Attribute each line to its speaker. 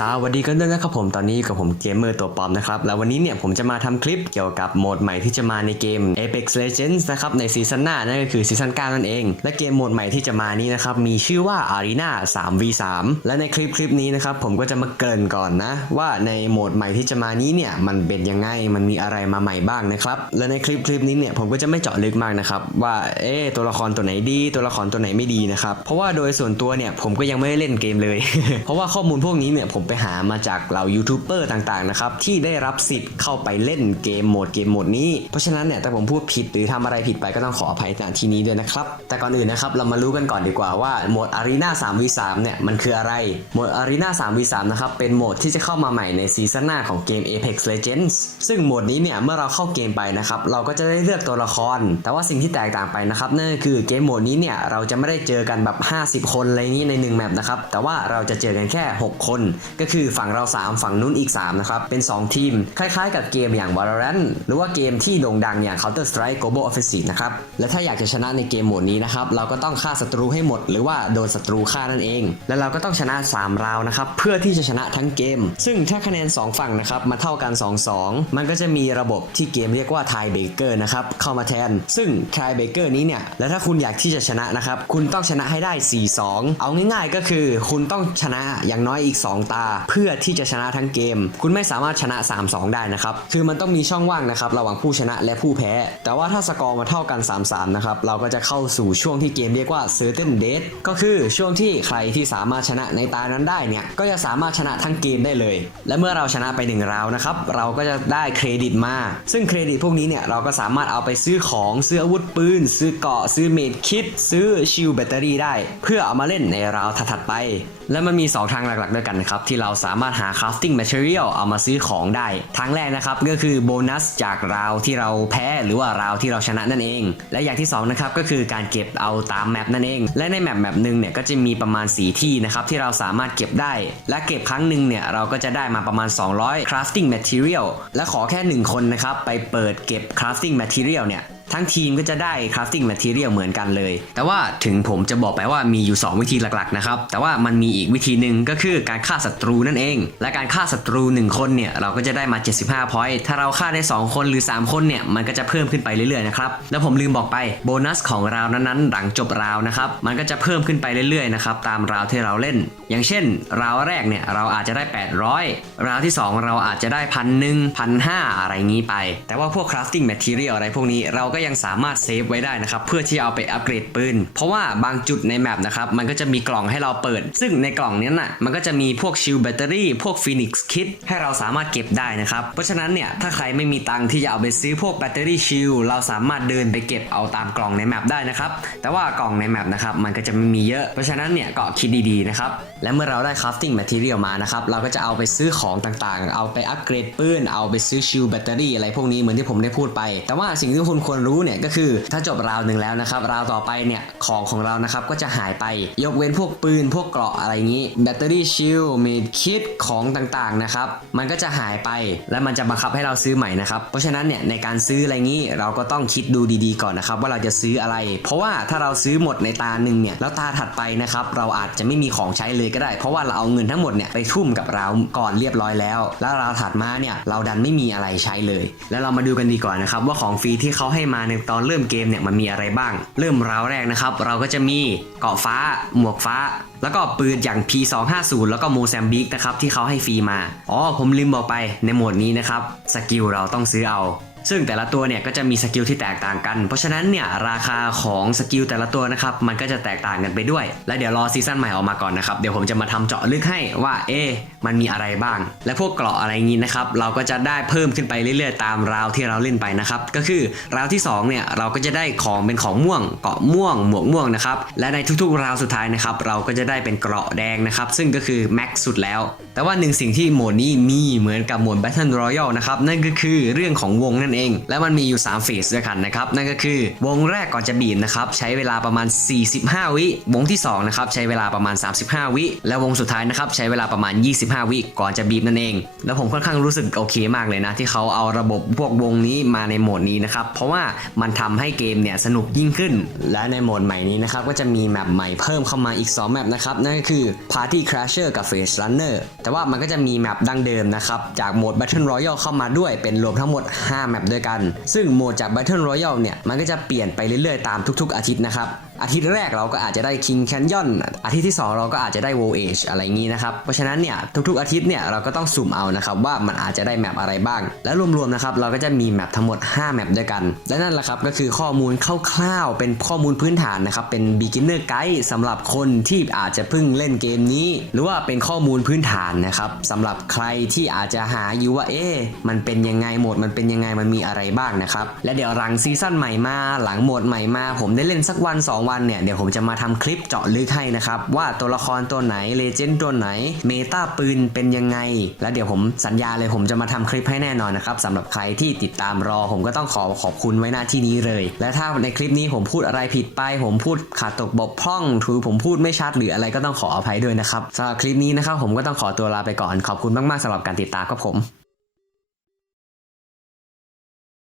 Speaker 1: สวัสดีกันด้วยนะครับผมตอนนี้กับผมเกมเมอร์ตัวปลอมนะครับแล้ววันนี้เนี่ยผมจะมาทำคลิปเกี่ยวกับโหมดใหม่ที่จะมาในเกม Apex Legends นะครับในซีซั่นหน้านั่นก็คือซีซั่น9นั่นเอง และเกมโหมดใหม่ที่จะมานี้นะครับมีชื่อว่า Arena 3v3 และในคลิปคลิปนี้นะครับผมก็จะมาเกริ่นก่อนนะ ว่าในโหมดใหม่ที่จะมานี้เนี่ยมันเป็นยังไงมันมีอะไรมาใหม่บ้างนะครับและในคลิปคลิปนี้เนี่ยผมก็จะไม่เจาะลึกมากนะครับว่าเอ๊ตัวละครตัวไหนดี ตัวละครตัวไหนไม่ดีนะครับเพราะว่าโดยส่วนตัวเนี่ยผมก็ยังไม่ได้เล่นเกมเลย เพราะว่าข้อมูลพวกนี้เนี่ยผมไปหามาจากเหล่ายูทูบเบอร์ต่างๆนะครับที่ได้รับสิทธิ์เข้าไปเล่นเกมโหมดเกมโหมดนี้เพราะฉะนั้นเนี่ยถ้าผมพูดผิดหรือทำอะไรผิดไปก็ต้องขออภัยณที่นี้ด้วยนะครับแต่ก่อนอื่นนะครับเรามารู้กันก่อนดีกว่าว่าโหมด Arena 3v3 เนี่ยมันคืออะไรโหมด Arena 3v3 นะครับเป็นโหมดที่จะเข้ามาใหม่ในซีซั่นหน้าของเกม Apex Legends ซึ่งโหมดนี้เนี่ยเมื่อเราเข้าเกมไปนะครับเราก็จะได้เลือกตัวละคร แต่ว่าสิ่งที่แตกต่างไปนะครับนั่นก็คือเกมโหมดนี้เนี่ยเราจะไม่ได้เจอกันแบบ 50 คนอะไรนี้ใน1แมปนะครับแต่ว่าเราจะเจอกันแค่ 6 คนก็คือฝั่งเรา 3 ฝั่งนู้นอีก 3 นะครับ เป็น 2 ทีม คล้ายๆ กับเกมอย่าง Valorant หรือว่าゲーมที่โด่งดังอย่าง Counter Strike Global Offensive นะครับ และถ้าอยากจะชนะในเกมโหมดนี้นะครับ เราก็ต้องฆ่าศัตรูให้หมด หรือว่าโดนศัตรูฆ่านั่นเอง และเราก็ต้องชนะ 3 ราวนะครับ เพื่อที่จะชนะทั้งเกม ซึ่งถ้าคะแนน 2 ฝั่งนะครับมาเท่ากัน 2-2 มันก็จะมีระบบที่เกมเรียกว่า tie breaker นะครับเข้ามาแทน ซึ่ง tie breaker นี้เนี่ย และถ้าคุณอยากที่จะชนะนะครับ คุณต้องชนะให้ได้ 4-2 เอาง่ายๆ ก็คือ คุณต้องชนะอย่างน้อยอีก 2 ตาเพื่อที่จะชนะทั้งเกม คุณไม่สามารถชนะ 3-2 ได้นะครับ คือมันต้องมีช่องว่างนะครับระหว่างผู้ชนะและผู้แพ้ แต่ว่าถ้าสกอร์มาเท่ากัน 3-3 นะครับ เราก็จะเข้าสู่ช่วงที่เกมเรียกว่า certain date ก็คือช่วงที่ใครที่สามารถชนะในตานั้นได้เนี่ย ก็จะสามารถชนะทั้งเกมได้เลย และเมื่อเราชนะไป1ราวนะครับ เราก็จะได้เครดิตมา ซึ่งเครดิตพวกนี้เนี่ยเราก็สามารถเอาไปซื้อของซื้ออาวุธปืน ซื้อเกาะซื้อเมดคิดซื้อชิลแบตเตอรี่ได้ เพื่อเอามาเล่นในราวถัดไป และมันมี 2 ทางหลักๆด้วยกันนะครับที่เราสามารถหา crafting material เอามาซื้อของได้ ทางแรกนะครับก็คือโบนัสจากราวที่เราแพ้หรือว่าราวที่เราชนะนั่นเอง และอย่างที่2นะครับก็คือการเก็บเอาตามแมปนั่นเอง และในแมปแมปหนึ่งเนี่ยก็จะมีประมาณ 4 ที่นะครับที่เราสามารถเก็บได้ และเก็บครั้งหนึ่งเนี่ยเราก็จะได้มาประมาณ 200 crafting material และขอแค่ 1 คนนะครับไปเปิดเก็บ crafting material เนี่ย ทั้งทีมก็จะได้ crafting material เหมือนกันเลย แต่ว่าถึงผมจะบอกไปว่ามีอยู่ 2 วิธีหลักๆนะครับ แต่ว่ามันมีอีกวิธีหนึ่งก็คือการฆ่าศัตรูนั่นเอง และการฆ่าศัตรู 1 คนเนี่ย เราก็จะได้มา 75 point ถ้าเราฆ่าได้ 2 คนหรือ 3 คนเนี่ย มันก็จะเพิ่มขึ้นไปเรื่อยๆนะครับ แล้วผมลืมบอกไปโบนัสของราวนั้นๆ หลังจบราวนะครับ มันก็จะเพิ่มขึ้นไปเรื่อยๆนะครับตามราวที่เราเล่น อย่างเช่น ราวแรกเนี่ยเราอาจจะได้ 800 ราวที่ 2 เราอาจจะได้พันหนึ่งพันห้าอะไรงี้ไป แต่ว่าพวก crafting material อะไรพวกนี้เราก็็ยังสามารถเซฟไว้ได้นะครับเพื่อที่จะเอาไปอัปเกรดปืนเพราะว่าบางจุดในแมปนะครับมันก็จะมีกล่องให้เราเปิด ซึ่งในกล่องนี้น่ะมันก็จะมีพวกชิลแบตเตอรี่พวกฟีนิกซ์คิดให้เราสามารถเก็บได้นะครับเพราะฉะนั้นเนี่ยถ้าใครไม่มีตังที่จะเอาไปซื้อพวกแบตเตอรี่ชิลเราสามารถเดินไปเก็บเอาตามกล่องในแมปได้นะครับแต่ว่ากล่องในแมปนะครับมันก็จะไม่มีเยอะเพราะฉะนั้นเนี่ยก็คิดดีๆนะครับและเมื่อเราได้ crafting material มานะครับเราก็จะเอาไปซื้อของต่างๆ เอาไปอัปเกรดปืนเอาไปซื้อชิลแบตเตอรี่อะไรพวกนี้เหมือนที่ผมได้พูดไป แต่ว่าสิ่งที่คุณควรรู้เนี่ยก็คือถ้าจบราวหนึ่งแล้วนะครับราวต่อไปเนี่ยของของเรานะครับก็จะหายไปยกเว้นพวกปืนพวกเกราะอะไรงี้แบตเตอรี่ชิลเมดคิดของต่างๆนะครับมันก็จะหายไปและมันจะบังคับให้เราซื้อใหม่นะครับเพราะฉะนั้นเนี่ยในการซื้ออะไรงี้เราก็ต้องคิดดูดีๆก่อนนะครับว่าเราจะซื้ออะไร เพราะว่าถ้าเราซื้อหมดในตาหนึ่งเนี่ยแล้วตาถัดไปนะครับเราอาจจะไม่มีของใช้เลยก็ได้ เพราะว่าเราเอาเงินทั้งหมดเนี่ยไปทุ่มกับเราก่อนเรียบร้อยแล้ว แล้วเราถัดมาเนี่ยเราดันไม่มีอะไรใช้เลย แล้วเรามาดูกันดีก่อนนะครับว่าของฟรีที่เขาให้มาในตอนเริ่มเกมเนี่ยมันมีอะไรบ้าง เริ่มราวแรกนะครับ เราก็จะมีเกาะฟ้า หมวกฟ้า แล้วก็ปืนอย่าง P250 แล้วก็โมแซมบิกนะครับที่เขาให้ฟรีมา อ๋อผมลืมบอกไปในโหมดนี้นะครับสกิลเราต้องซื้อเอาซึ่งแต่ละตัวเนี่ยก็จะมีสกิลที่แตกต่างกัน เพราะฉะนั้นเนี่ยราคาของสกิลแต่ละตัวนะครับมันก็จะแตกต่างกันไปด้วย และเดี๋ยวรอซีซั่นใหม่ออกมาก่อนนะครับ เดี๋ยวผมจะมาทำเจาะลึกให้ว่าเอ๊มันมีอะไรบ้าง และพวกเกราะอะไรงี้นะครับ เราก็จะได้เพิ่มขึ้นไปเรื่อยๆ ตามราวที่เราเล่นไปนะครับ ก็คือราวที่สองเนี่ยเราก็จะได้ของเป็นของม่วง เกาะม่วง หมวกม่วงนะครับ และในทุกๆราวสุดท้ายนะครับ เราก็จะได้เป็นเกราะแดงนะครับ ซึ่งก็คือแม็กสุดแล้ว แต่ว่าหนึ่งสิ่งที่โหมดนี้มีเหมือนกับโหมด Battle Royale นะครับ นั่นก็คือเรื่องของวงนั่นเอง และมันมีอยู่3เฟสด้วยกันนะครับ นั่นก็คือ วงแรกก่อนจะบีบนะครับใช้เวลาประมาณ 45 วิ วงที่2นะครับใช้เวลาประมาณ 35 วิ และวงสุดท้ายนะครับใช้เวลาประมาณ25วิก่อนจะบีบนั่นเอง แล้วผมค่อนข้างรู้สึกโอเคมากเลยนะ ที่เขาเอาระบบพวกวงนี้มาในโหมดนี้นะครับ เพราะว่ามันทำให้เกมเนี่ยสนุกยิ่งขึ้น และในโหมดใหม่นี้นะครับ ก็จะมีแมปใหม่เพิ่มเข้ามาอีก 2 แมปนะครับ นั่นก็คือ Party Crasher กับ Face Runner แต่ว่ามันก็จะมีแมปดั้งเดิมนะครับ จากโหมด Battle Royale เข้ามาด้วยเป็นรวมทั้งหมด 5 แมปด้วยกัน ซึ่งโหมดจาก Battle Royale เนี่ยมันก็จะเปลี่ยนไปเรื่อยๆตามทุก ๆ อาทิตย์นะครับ อาทิตย์แรกเราก็อาจจะได้ King Canyon อาทิตย์ที่ 2 เราก็อาจจะได้ w o l Age อะไรอย่างนี้นะครับ เพราะฉะนั้นเนี่ยทุกๆอาทิตย์เนี่ยเราก็ต้องสุ่มเอานะครับว่ามันอาจจะได้แมปอะไรบ้าง และรวมๆนะครับเราก็จะมีแมปทั้งหมด 5 แมปด้วยกัน และนั่นแหละครับก็คือข้อมูลคร่าวๆเป็นข้อมูลพื้นฐานนะครับเป็น beginner guide สำหรับคนที่อาจจะเพิ่งเล่นเกมนี้ หรือว่าเป็นข้อมูลพื้นฐานนะครับสำหรับใครที่อาจจะหาอยู่ว่าเอ๊มันเป็นยังไงโหมดมันเป็นยังไงมันมีอะไรบ้างนะครับและเดี๋ยวหลังซีซั่นใหม่มาหลังโหมดใหม่มา ผมได้เล่นสักวัน2วันเนี่ยเดี๋ยวผมจะมาทำคลิปเจาะลึกให้นะครับ ว่าตัวละครตัวไหนเลเจนด์ตัวไหนเมตาปืนเป็นยังไง แล้วเดี๋ยวผมสัญญาเลยผมจะมาทำคลิปให้แน่นอนนะครับสำหรับใครที่ติดตามรอ ผมก็ต้องขอขอบคุณไว้หน้าที่นี้เลย และถ้าในคลิปนี้ผมพูดอะไรผิดไป ผมพูดขาดตกบกพร่องหรือผมพูดไม่ชัดหรืออะไรก็ต้องขออภัยด้วยนะครับสำหรับคลิปนี้นะครับผมก็ต้องขอตัวลาไปก่อนขอบคุณมากๆสำหรับการติดตามครับผม